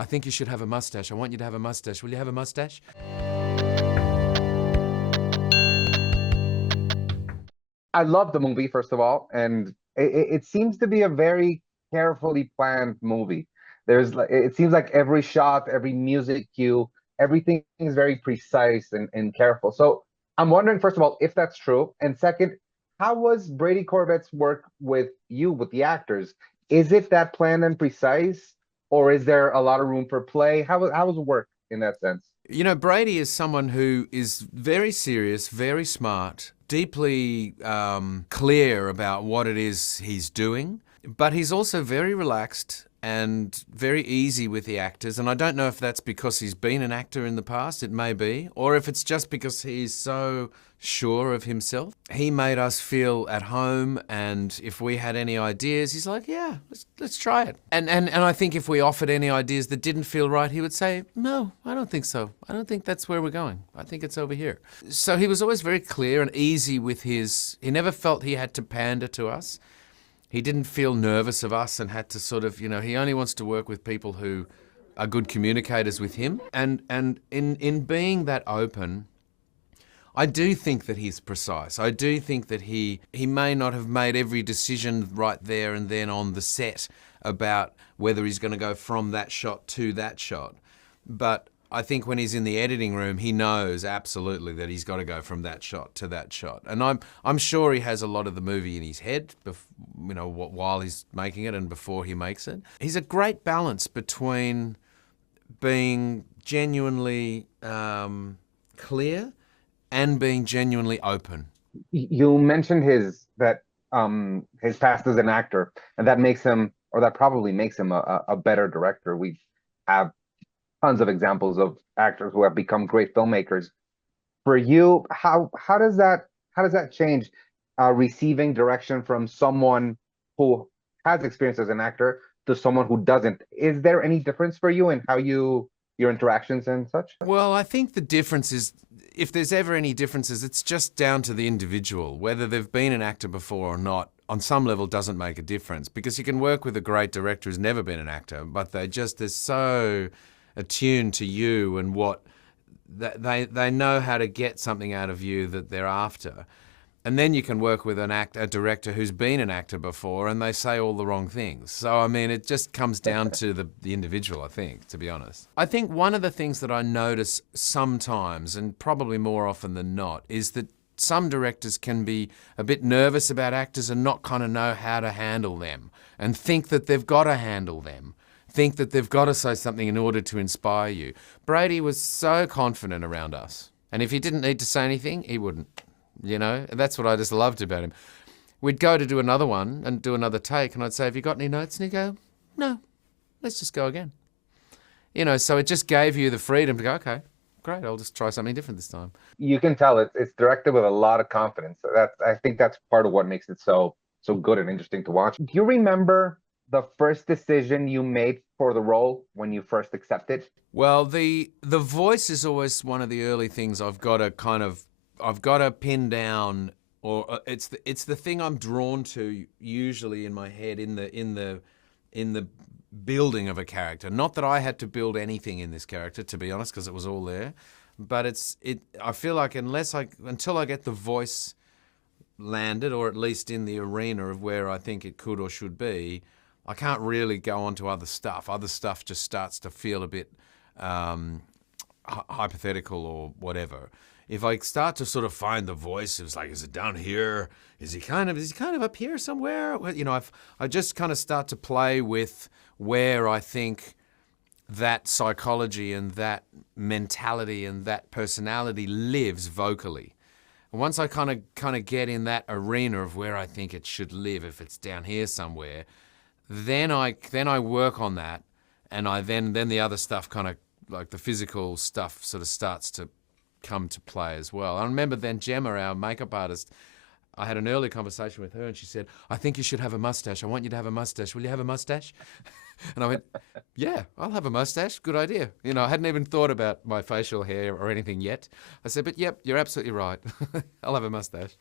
I think you should have a mustache. I want you to have a mustache. Will you have a mustache? I love the movie, first of all, and it seems to be a very carefully planned movie. There's like it seems like every shot, every music cue, everything is very precise and careful. So I'm wondering, first of all, if that's true, and second, how was Brady Corbett's work with you, with the actors? Is it that planned and precise, or is there a lot of room for play? How was the work in that sense? You know, Brady is someone who is very serious, very smart, deeply clear about what it is he's doing, but he's also very relaxed and very easy with the actors. And I don't know if that's because he's been an actor in the past, it may be, or if it's just because he's so sure of himself. He made us feel at home, and if we had any ideas, he's like, yeah, let's try it. And I think if we offered any ideas that didn't feel right, he would say, no, I don't think so. I don't think that's where we're going. I think it's over here. So he was always very clear and easy with he never felt he had to pander to us. He didn't feel nervous of us and had to sort of, he only wants to work with people who are good communicators with him. And in being that open, I do think that he's precise. I do think that he may not have made every decision right there and then on the set about whether he's going to go from that shot to that shot. But I think when he's in the editing room, he knows absolutely that he's got to go from that shot to that shot. And I'm sure he has a lot of the movie in his head, while he's making it and before he makes it. He's a great balance between being genuinely clear and being genuinely open. You mentioned his past as an actor, and that makes him, or that probably makes him a better director. We have tons of examples of actors who have become great filmmakers. For you, how does that change receiving direction from someone who has experience as an actor to someone who doesn't? Is there any difference for you in how your interactions and such? Well, I think the difference is, if there's ever any differences, it's just down to the individual. Whether they've been an actor before or not, on some level doesn't make a difference, because you can work with a great director who's never been an actor, but they're so attuned to you and what they know how to get something out of you that they're after. And then you can work with a director who's been an actor before and they say all the wrong things. So, I mean, it just comes down to the individual, I think, to be honest. I think one of the things that I notice sometimes, and probably more often than not, is that some directors can be a bit nervous about actors and not kind of know how to handle them and think that they've got to handle them, think that they've got to say something in order to inspire you. Brady was so confident around us. And if he didn't need to say anything, he wouldn't. That's what I just loved about him. We'd go to do another one and do another take, and I'd say, have you got any notes? And he'd go, no, let's just go again. So it just gave you the freedom to go, okay, great, I'll just try something different this time. You can tell it's directed with a lot of confidence. I think that's part of what makes it so good and interesting to watch. Do you remember the first decision you made for the role when you first accepted? Well, the voice is always one of the early things I've got to pin down, or it's the thing I'm drawn to usually in my head in the building of a character. Not that I had to build anything in this character, to be honest, because it was all there. But I feel like until I get the voice landed, or at least in the arena of where I think it could or should be, I can't really go on to other stuff. Other stuff just starts to feel a bit hypothetical or whatever. If I start to sort of find the voice, it's like, is it down here? Is he kind of up here somewhere? I just kind of start to play with where I think that psychology and that mentality and that personality lives vocally. And once I kind of get in that arena of where I think it should live, if it's down here somewhere, then I work on that, and then the other stuff, kind of like the physical stuff, sort of starts to come to play as well. I remember then Gemma, our makeup artist, I had an early conversation with her and she said, I think you should have a mustache. I want you to have a mustache. Will you have a mustache? And I went, yeah, I'll have a mustache. Good idea. I hadn't even thought about my facial hair or anything yet. I said, but yep, you're absolutely right. I'll have a mustache.